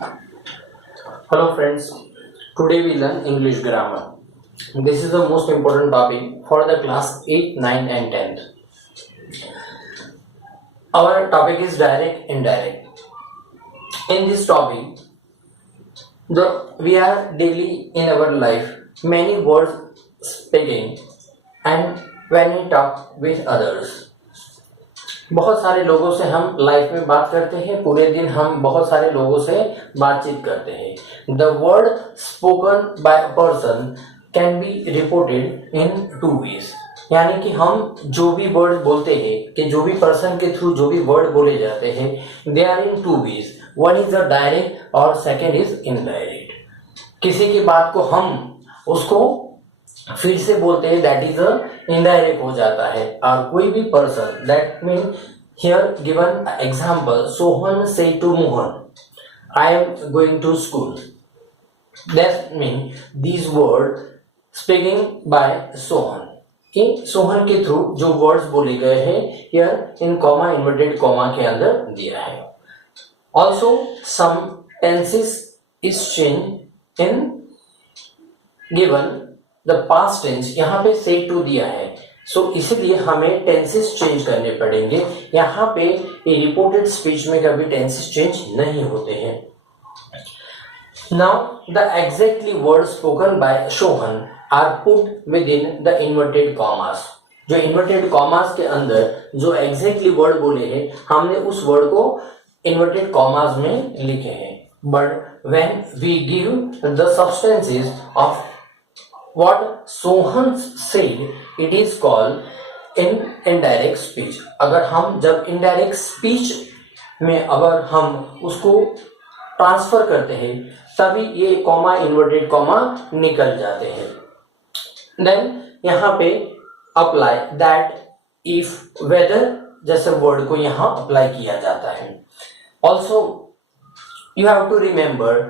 Hello friends, today we learn English grammar. This is the most important topic for the class 8, 9 and 10th. Our topic is direct, indirect. In this topic, we are daily in our life many words speaking and when we talk with others. बहुत सारे लोगों से हम life में बात करते हैं, पूरे दिन हम बहुत सारे लोगों से बातचीत करते हैं. The word spoken by person can be reported in 2 ways. यानी कि हम जो भी वर्ड बोलते हैं कि जो भी पर्सन के थ्रू जो भी वर्ड बोले जाते हैं, they are in 2 ways. One is the direct और सेकेंड इज इनडायरेक्ट. किसी की बात को हम उसको फिर से बोलते हैं, दैट इज इनडायरेक्ट हो जाता है. और कोई भी person, that mean here given example, Sohan says to Mohan, I am going to school. That mean this word speaking by Sohan. इन सोहन के थ्रू जो वर्ड्स बोले गए हैं here in comma, inverted comma के अंदर दिया है. Also some tenses is change in given the past tense. यहाँ पे से टू दिया है, सो इसीलिए हमें टेंसेस चेंज करने पड़ेंगे. यहाँ पे रिपोर्टेड स्पीच में कभी टेंसेस चेंज नहीं होते हैं. Now the exactly word spoken by Sohan are put within the inverted commas. जो इन्वर्टेड कॉमास के अंदर जो एग्जैक्टली वर्ड बोले हैं, हमने उस वर्ड को इन्वर्टेड कॉमास में लिखे हैं. But when we give the substances of what Sohan said, it is called in indirect speech. अगर हम जब indirect speech में अगर हम उसको ट्रांसफर करते हैं तभी ये कॉमा, इन्वर्टेड कॉमा निकल जाते हैं. देन यहाँ पे अप्लाई दैट, इफ, वेदर जैसे वर्ड को यहाँ अप्लाई किया जाता है. Also you have to remember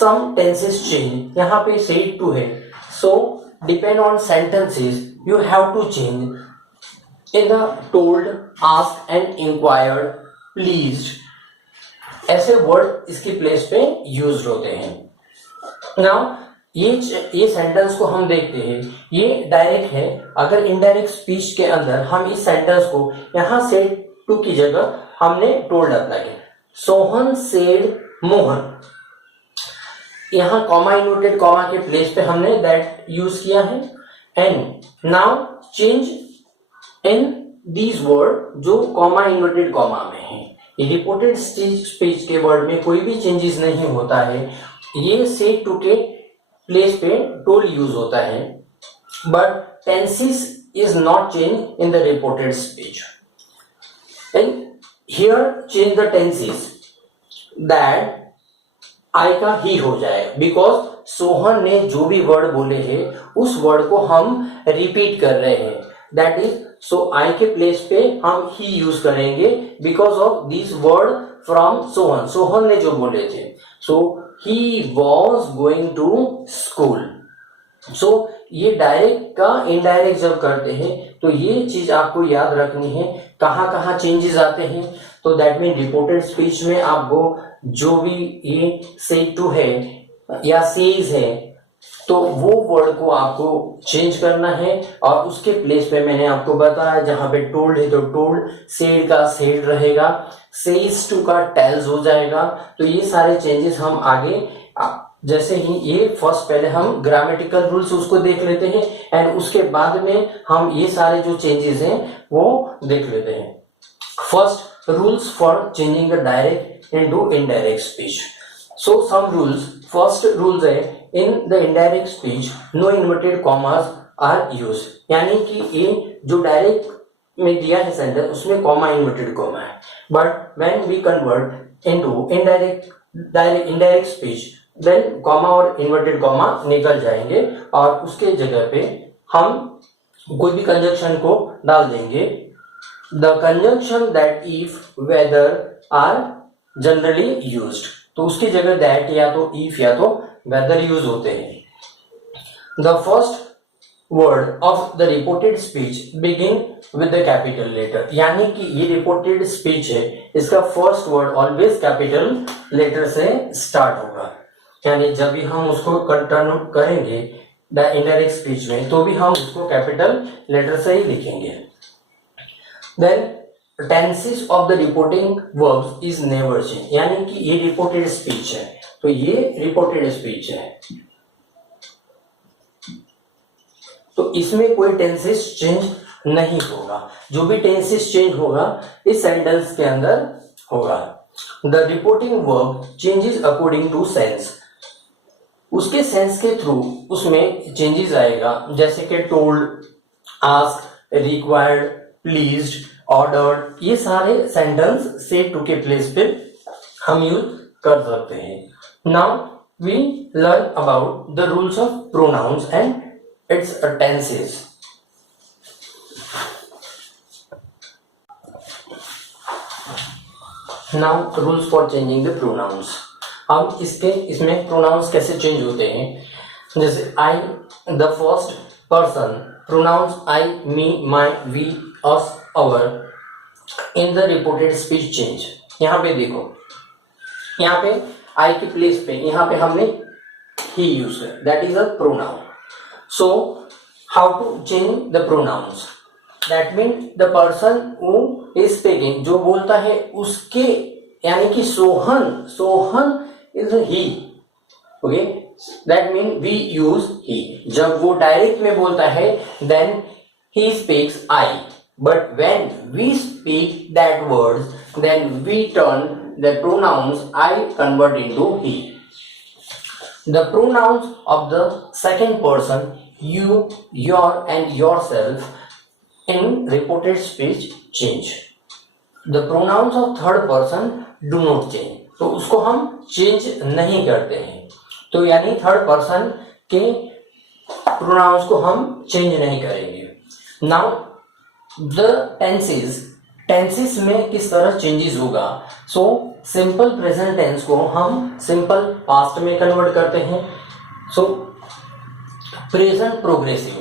some tenses change. यहाँ पे सेड टू है, so depend on sentences you have to change in the told, asked and inquired, pleased. ऐसे वर्ड इसकी प्लेस पे यूज होते हैं. नाउ ये सेंटेंस को हम देखते हैं, ये डायरेक्ट है. अगर इनडायरेक्ट स्पीच के अंदर हम इस सेंटेंस को यहाँ सेड टू की जगह हमने टोल्ड अप्लाई किया. सोहन सेड मोहन, यहाँ कॉमा, इन्वर्टेड कॉमा के प्लेस पे हमने दैट यूज किया है. And now change in these word जो कॉमा, इन्वर्टेड कॉमा में है. रिपोर्टेड स्पीच के वर्ड में कोई भी चेंजेस नहीं होता है. ये से टू के प्लेस पे टोल यूज होता है. But tenses is not change in the reported speech. And here change the tenses that I का ही हो जाए, बिकॉज सोहन ने जो भी वर्ड बोले हैं उस वर्ड को हम रिपीट कर रहे हैं. दैट इज, सो आई के प्लेस पे हम ही यूज करेंगे because of this word from Sohan. Sohan ने जो बोले थे, so he was going to school. So ये डायरेक्ट का इनडायरेक्ट जब करते हैं तो ये चीज आपको याद रखनी है, कहाँ कहाँ चेंजेस आते हैं. तो दैट मीन रिपोर्टेड स्पीच में आपको जो भी ये से टू है या सेज है तो वो वर्ड को आपको चेंज करना है. और उसके प्लेस पे मैंने आपको बताया, जहां पे टोल्ड है तो टोल्ड, सेड का सेड रहेगा, सेज टू का टेल्स हो जाएगा. तो ये सारे चेंजेस हम आगे जैसे ही ये फर्स्ट पहले हम ग्रामेटिकल रूल्स उसको देख लेते हैं एंड उसके बाद में हम ये सारे जो चेंजेस हैं वो देख लेते हैं. First, rules for changing the direct into indirect speech. So some rules. First rules है, in the indirect speech no inverted commas are use. यानी कि ये जो डायरेक्ट में दिया है सेंटेंस उसमें कॉमा, इन्वर्टेड कॉमा है. But when we convert into indirect speech then comma और इन्वर्टेड कॉमा निकल जाएंगे और उसके जगह पे हम कोई भी कंजंक्शन को डाल देंगे. The conjunction that, if, whether are generally used. तो उसकी जगह दैट या तो इफ या तो वेदर यूज होते हैं. The first word of the reported speech begin with the capital letter, यानी कि ये रिपोर्टेड स्पीच है, इसका first word always capital letter से स्टार्ट होगा, यानी जब भी हम उसको टर्न करेंगे द इनडायरेक्ट स्पीच में तो भी हम उसको कैपिटल लेटर से ही लिखेंगे। Then tenses of the reporting verbs is never change, यानी कि ये रिपोर्टेड स्पीच है तो ये रिपोर्टेड स्पीच है तो इसमें कोई टेंसेस चेंज नहीं होगा, जो भी टेंसेस चेंज होगा इस सेंटेंस के अंदर होगा। The reporting verb changes according to sense, उसके सेंस के थ्रू उसमें चेंजेस आएगा, जैसे कि told, ask, required, pleased, ordered, ये सारे सेंटेंस से टू के प्लेस पे हम यूज कर सकते हैं। Now we learn about the rules of pronouns and its tenses. Now rules for changing the pronouns. अब इसमें pronouns कैसे चेंज होते हैं, जैसे I, the first person, pronouns I, me, my, we, us, our in the reported speech change। यहाँ पे देखो, यहाँ पे I की प्लेस पे यहाँ पे हमने he यूज किया, that is a pronoun। So how to change the pronouns? That means the person who is speaking, जो बोलता है उसके, यानी कि Sohan is he, okay? That means we use he। जब वो डायरेक्ट में बोलता है then he speaks I, but when we speak that words then we turn the pronouns I convert into he। The pronouns of the second person, you, your and yourself in reported speech change। The pronouns of third person do not change, तो उसको हम change नहीं करते हैं, तो यानी third person के pronounce को हम चेंज नहीं करेंगे। नाउ द टेंसेस में किस तरह चेंजेस होगा, सो सिंपल प्रेजेंट टेंस को हम सिंपल पास्ट में कन्वर्ट करते हैं। सो प्रेजेंट प्रोग्रेसिव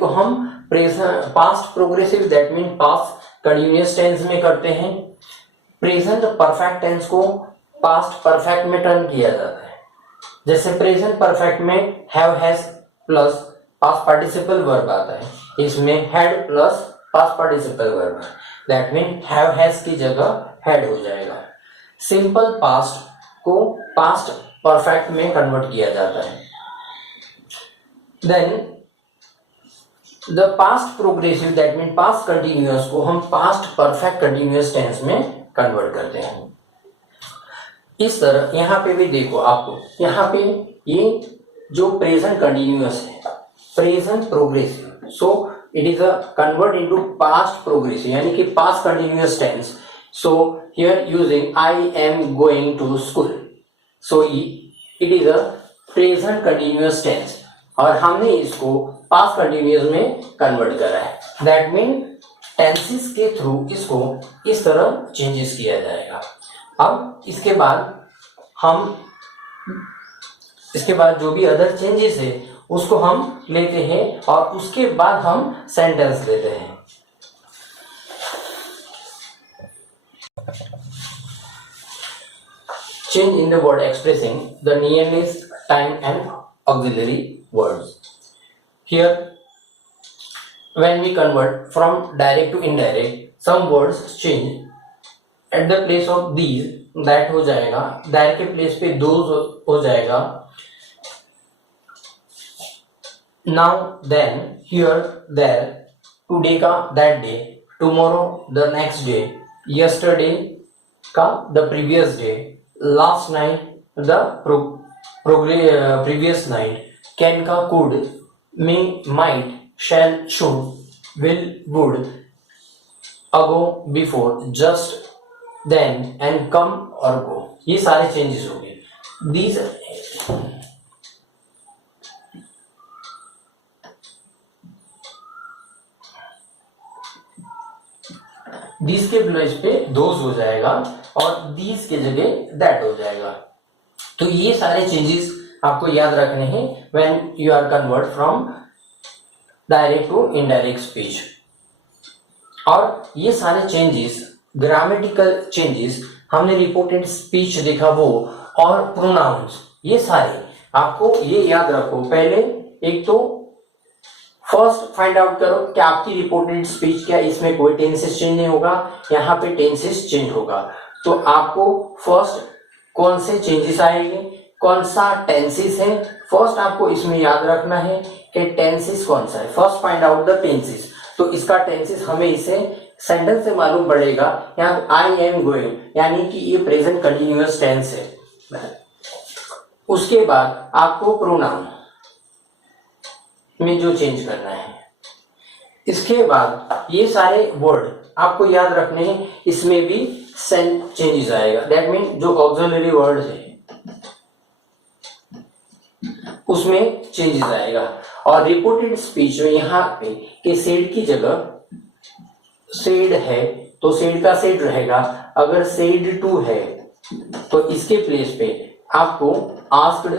को हम past progressive, that mean past continuous tense में करते हैं। प्रेजेंट परफेक्ट टेंस को पास्ट परफेक्ट में टर्न किया जाता है, जैसे प्रेजेंट परफेक्ट में have, has plus past participle verb आता है, इसमें had plus past participle verb, that mean have has की जगह हैड हो जाएगा। सिंपल पास्ट को पास्ट परफेक्ट में कन्वर्ट किया जाता है। Then the past progressive, that mean past continuous को हम पास्ट परफेक्ट कंटिन्यूअस टेंस में कन्वर्ट करते हैं। इस तरह यहाँ पे भी देखो, आपको यहाँ पे ये जो प्रेजेंट कंटिन्यूअस है, present progressive, so it is a convert into past progressive, यानी कि past continuous tense. So here using I am going to school, so it is a present continuous tense और हमने इसको past continuous में convert करा है। That means tenses के through इसको इस तरह चेंजेस किया जाएगा। अब इसके बाद जो भी अदर चेंजेस है उसको हम लेते हैं और उसके बाद हम सेंटेंस लेते हैं। Change in the word expressing the nearness, time and auxiliary words. Here, when we convert from direct to indirect, some words change. At the place of these, that हो जाएगा, that के place पे those हो जाएगा। Now, then, here, there, today का that day, tomorrow the next day, yesterday का the previous day, last night the previous night, can का could, may, might, shall, should, will, would, ago, before, just, then and come or go, ये सारे changes हो गए। This के place पे those हो जाएगा और दीज के जगह दैट हो जाएगा। तो ये सारे चेंजेस आपको याद रखने हैं when you are convert from direct to indirect speech. और ये सारे चेंजेस, ग्रामेटिकल चेंजेस हमने रिपोर्टेड स्पीच देखा वो, और प्रोनाउंस, ये सारे आपको ये याद रखो। पहले एक तो फर्स्ट फाइंड आउट करो कि आपकी रिपोर्टेड स्पीच क्या, इसमें कोई टेंसेस चेंज नहीं होगा, यहाँ पे टेंसेस चेंज होगा। तो आपको फर्स्ट कौन से चेंजेस आएंगे, कौन सा टेंसेस है, फर्स्ट आपको इसमें याद रखना है कि टेंसेस कौन सा है। First find out the tenses. तो इसका टेंसेस हमें इसे सेंटेंस से मालूम पड़ेगा। यहाँ आई एम गोइंग यानी कि ये प्रेजेंट कंटिन्यूअस टेंस है। उसके बाद आपको प्रोनाउन में जो चेंज करना है, इसके बाद ये सारे वर्ड आपको याद रखने हैं, इसमें भी चेंजेस आएगा। दैट मीन जो ऑक्सिलरी वर्ड है उसमें चेंजेस आएगा। और रिपोर्टेड स्पीच में यहाँ पे कि सेड की जगह सेड है तो सेड का सेड रहेगा, अगर सेड टू है तो इसके प्लेस पे आपको आस्क्ड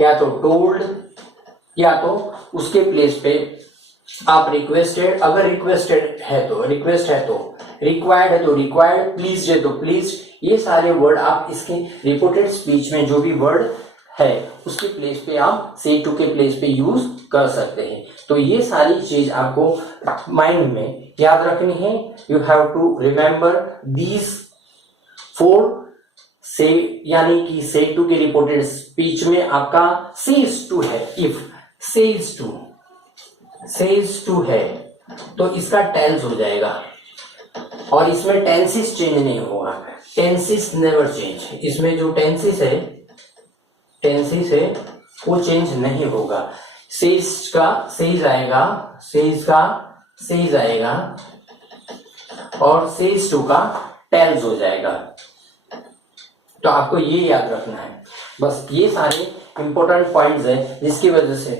या तो टोल्ड या तो उसके प्लेस पे आप रिक्वेस्टेड, अगर रिक्वेस्टेड है तो रिक्वेस्ट है तो रिक्वायर्ड है तो रिक्वायर्ड, प्लीज है तो प्लीज, ये सारे वर्ड आप इसके रिपोर्टेड स्पीच में जो भी वर्ड है उसके प्लेस पे आप से टू के प्लेस पे यूज कर सकते हैं। तो ये सारी चीज आपको माइंड में याद रखनी है। You have to remember these 4 से, यानी कि से टू के रिपोर्टेड स्पीच में आपका सेज टू है। इफ सेज टू है तो इसका टेंस हो जाएगा, और इसमें टेंसेस चेंज नहीं होगा। टेंसेस नेवर चेंज, इसमें जो टेंसेस है वो चेंज नहीं होगा। सेज का सेज आएगा, सेज का सेज आएगा, और सेज टू का टेल्स हो जाएगा। तो आपको ये याद रखना है। बस ये सारे इंपॉर्टेंट पॉइंट्स हैं जिसकी वजह से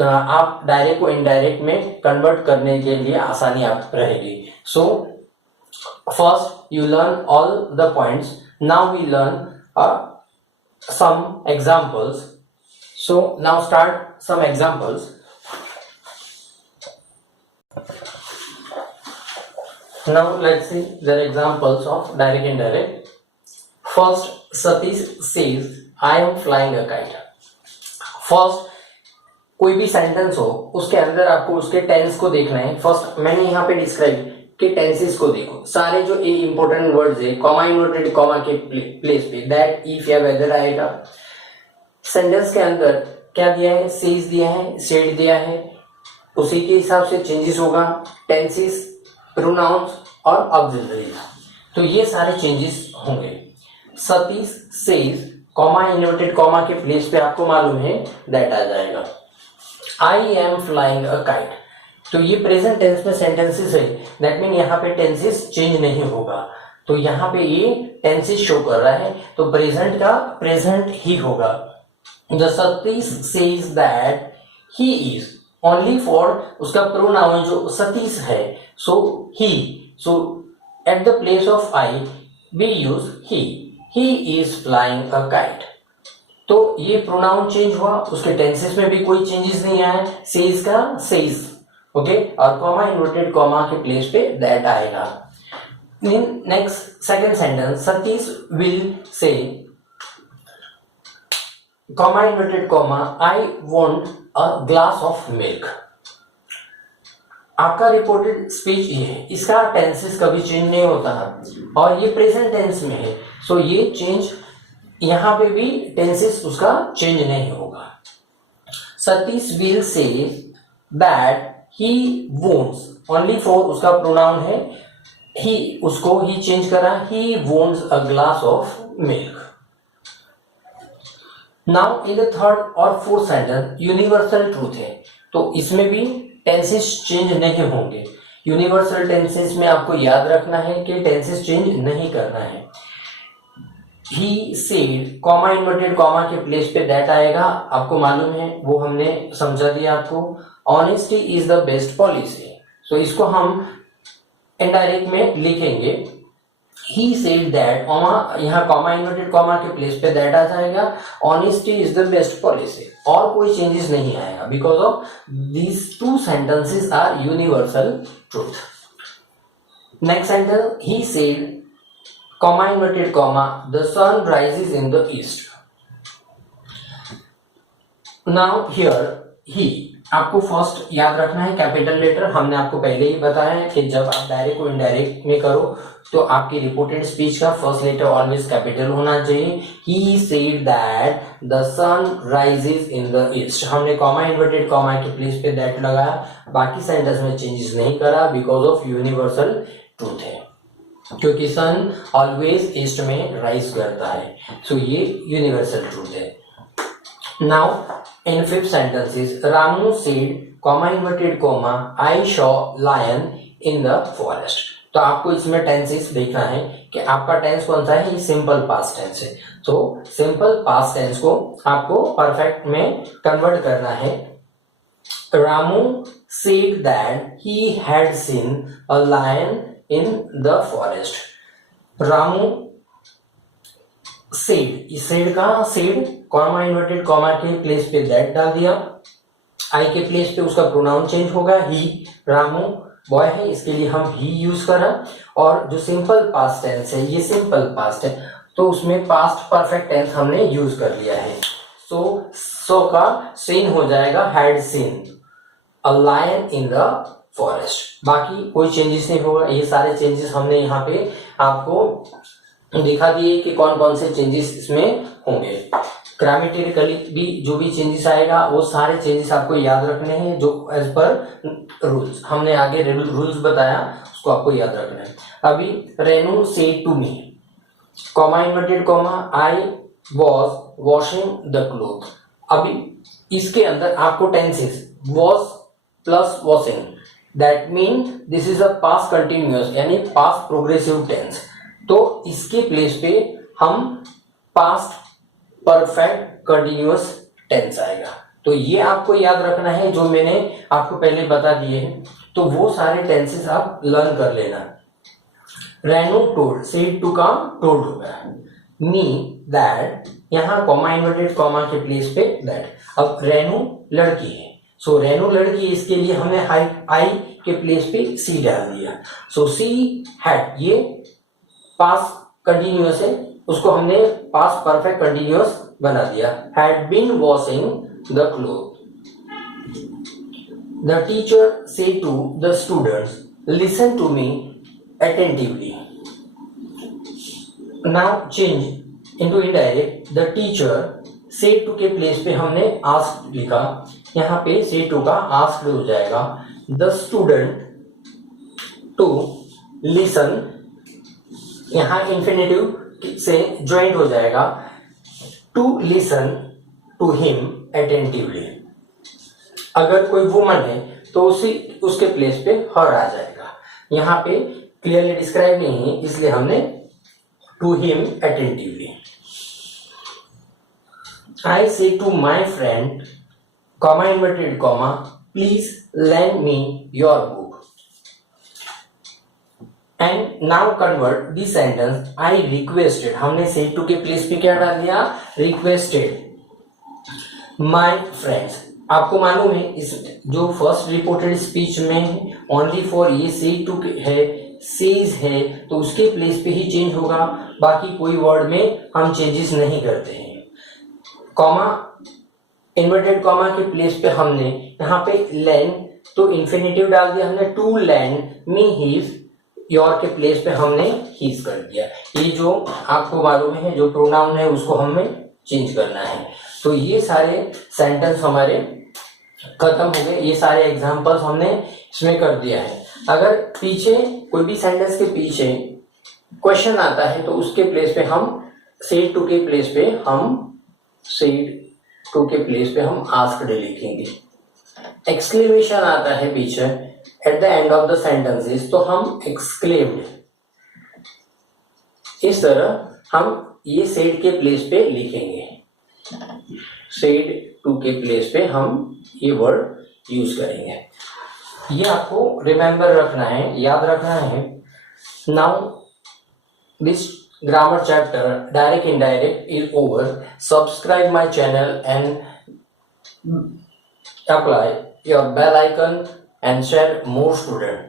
आप डायरेक्ट को इनडायरेक्ट में कन्वर्ट करने के लिए आसानी आप रहेगी। So first you learn all the points, now we learn some examples. So now start some examples. Now let's see the examples of direct and indirect. First, Satish says I am flying a kite. First, कोई भी sentence हो उसके अंदर आपको उसके tense को देखना है। फर्स्ट मैंने यहाँ पे डिस्क्राइब कि टेंसेस को देखो, सारे जो ए इंपॉर्टेंट वर्ड्स है कॉमा इन्वर्टेड कॉमा के प्लेस पे दैट, इफ या वेदर आएगा। सेंटेंस के अंदर क्या दिया है, सेज दिया है, सेड दिया है, उसी के हिसाब से चेंजेस होगा। टेंसेस, प्रोनाउंस और ऑक्सिलरी, तो ये सारे चेंजेस होंगे। Satish says comma inverted comma के प्लेस पे आपको मालूम है दैट आ जाएगा। I am flying a kite, तो ये प्रेजेंट टेंस में सेंटेंसेस है, दैट मीन यहाँ पे टेंसेस चेंज नहीं होगा। तो यहाँ पे ये टेंसेस शो कर रहा है तो प्रेजेंट का प्रेजेंट ही होगा। The Satish says that he is, only for उसका प्रोनाउन जो सतीश है, so he, so at the place of I we use he is flying a kite. तो ये प्रोनाउन चेंज हुआ, उसके टेंसेस में भी कोई चेंजेस नहीं आया, सेज का सेज, ओके, और कॉमा इन्वर्टेड कॉमा के प्लेस पे दैट आएगा। In next second sentence, Satish will say comma inverted comma I want a glass of milk. आपका रिपोर्टेड स्पीच ये है, इसका टेंसेस कभी चेंज नहीं होता है और ये प्रेजेंट टेंस में है, सो ये चेंज यहां पे भी टेंसेस उसका चेंज नहीं होगा। Satish will say that he wants, only for उसका प्रोनाउन है ही, उसको ही चेंज करा, he wants a glass of milk. Now in the third और फोर्थ सेंटेंस यूनिवर्सल ट्रूथ है, तो इसमें भी टेंसेस चेंज नहीं होंगे। यूनिवर्सल टेंसेस में आपको याद रखना है कि टेंसेस चेंज नहीं करना है। He said comma inverted comma के प्लेस पे दैट आएगा, आपको मालूम है, वो हमने समझा दिया आपको। Honesty is the best policy, so इसको हम इनडायरेक्ट में लिखेंगे he said that, यहाँ कॉमा इन्वर्टेड कॉमा के प्लेस पे दैट आ जाएगा. Honesty is the best policy. और कोई चेंजेस नहीं आएगा because of these two sentences are universal truth. Next sentence, he said comma inverted comma the sun rises in the east. Now here ही आपको first याद रखना है कैपिटल लेटर. हमने आपको पहले ही बताया है कि जब आप डायरेक्ट को इनडायरेक्ट में करो तो आपकी रिपोर्टेड स्पीच का फर्स्ट लेटर ऑलवेज कैपिटल होना चाहिए. He said that the sun rises in the east. हमने कॉमा इन्वर्टेड कॉमा के प्लेस पे दैट लगाया. बाकी सेंटेंस में चेंजेस नहीं करा बिकॉज ऑफ यूनिवर्सल ट्रूथ है, क्योंकि सन ऑलवेज ईस्ट में राइज करता है. सो ये यूनिवर्सल ट्रूथ है. Now, in fifth sentences, Ramu said, comma inverted comma, I saw lion in the forest. तो आपको इसमें टेंसेस देखना है कि आपका टेंस कौन सा है. ये सिंपल पास्ट टेंस है. तो सिंपल पास्ट टेंस को आपको परफेक्ट में कन्वर्ट करना है. Ramu said that he had seen a lion in the forest. Ramu said, said का सेड कॉमा इन्वर्टेड कॉमा के प्लेस पे दैट डाल दिया. आई के प्लेस पे उसका प्रोनाउन चेंज होगा. ही, रामू बॉय है इसके लिए हम ही यूज करा. और जो सिंपल पास्ट टेंस है ये सिंपल पास्ट है तो उसमें पास्ट परफेक्ट टेंस हमने यूज कर लिया है. सो का सीन हो जाएगा had seen a lion in the forest. बाकी कोई चेंजेस नहीं होगा. ये सारे चेंजेस हमने यहाँ पे आपको दिखा दिए कि कौन कौन से चेंजेस इसमें होंगे. ग्रामेटिकली भी जो भी चेंजेस आएगा वो सारे चेंजेस आपको याद रखने हैं जो एज पर रूल्स. हमने आगे रूल्स बताया उसको आपको याद रखना है. अभी Renu said to me comma inverted comma I was washing the cloth. अभी इसके अंदर आपको tenses was plus washing that mean this is a past continuous यानी पास्ट प्रोग्रेसिव टेंस. तो इसके प्लेस पे हम पास्ट परफेक्ट कंटिन्यूअस टेंस आएगा. तो ये आपको याद रखना है जो मैंने आपको पहले बता दिए हैं. तो वो सारे टेंसेस आप लर्न कर लेना. रेनू टोल्ड, सेड टू का टोल्ड होगा. मी दैट, यहाँ कॉमा इन्वर्टेड कॉमा के प्लेस पे दैट. अब रेनू लड़की है. सो रेनू लड़की, इसके लिए हमने आई के प्लेस पे सी डाल दिया. सो सी हैड, ये पास्ट कंटिन्यूअस है उसको हमने पास्ट परफेक्ट कंटिन्यूअस बना दिया. Had been washing the cloth. The teacher says to the students listen to me attentively. Now change into indirect. The teacher says to के place पे हमने asked लिखा. यहाँ पे से टू का आस्क्ड हो जाएगा. द स्टूडेंट टू लिसन, यहाँ इंफिनिटिव से ज्वाइंट हो जाएगा. To listen to him attentively. अगर कोई वुमन है तो उसके प्लेस पे हर आ जाएगा. यहाँ पे क्लियरली डिस्क्राइब नहीं है इसलिए हमने to him attentively. I said to my friend comma inverted comma please lend me your book. And now convert this sentence I requested. हमने से टू के प्लेस पे क्या डाल दिया, रिक्वेस्टेड माई फ्रेंड्स. आपको मालूम है इस जो फर्स्ट रिपोर्टेड स्पीच में ओनली फॉर ये से टू है, सेज है तो उसके प्लेस पे ही चेंज होगा. बाकी कोई वर्ड में हम चेंजेस नहीं करते हैं. कॉमा इन्वर्टेड कॉमा के प्लेस पे हमने यहाँ पे लैंड तो इन्फिनिटिव डाल दिया हमने. To lend me his, your के प्लेस पे हमने हीज कर दिया. ये जो आपको मालूम है जो प्रोनाउन है उसको हमें चेंज करना है. तो ये सारे सेंटेंस हमारे खत्म हो गए. ये सारे एग्जांपल्स हमने इसमें कर दिया है. अगर पीछे कोई भी सेंटेंस के पीछे क्वेश्चन आता है तो उसके प्लेस पे हम सेड टू के प्लेस पे हम आस्क्ड लिखेंगे. एक्सक्लेमेशन आता है पीछे at the end of the sentences तो हम एक्सक्लेम्ड. इस तरह हम ये सेड के प्लेस पे लिखेंगे. सेड टू के प्लेस पे हम ये वर्ड यूज करेंगे. ये आपको रिमेंबर रखना है, याद रखना है. Now this grammar chapter direct indirect is over. Subscribe my channel and apply your bell icon and share more student.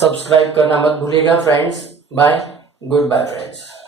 Subscribe करना मत भूलिएगा friends. Bye. Goodbye friends.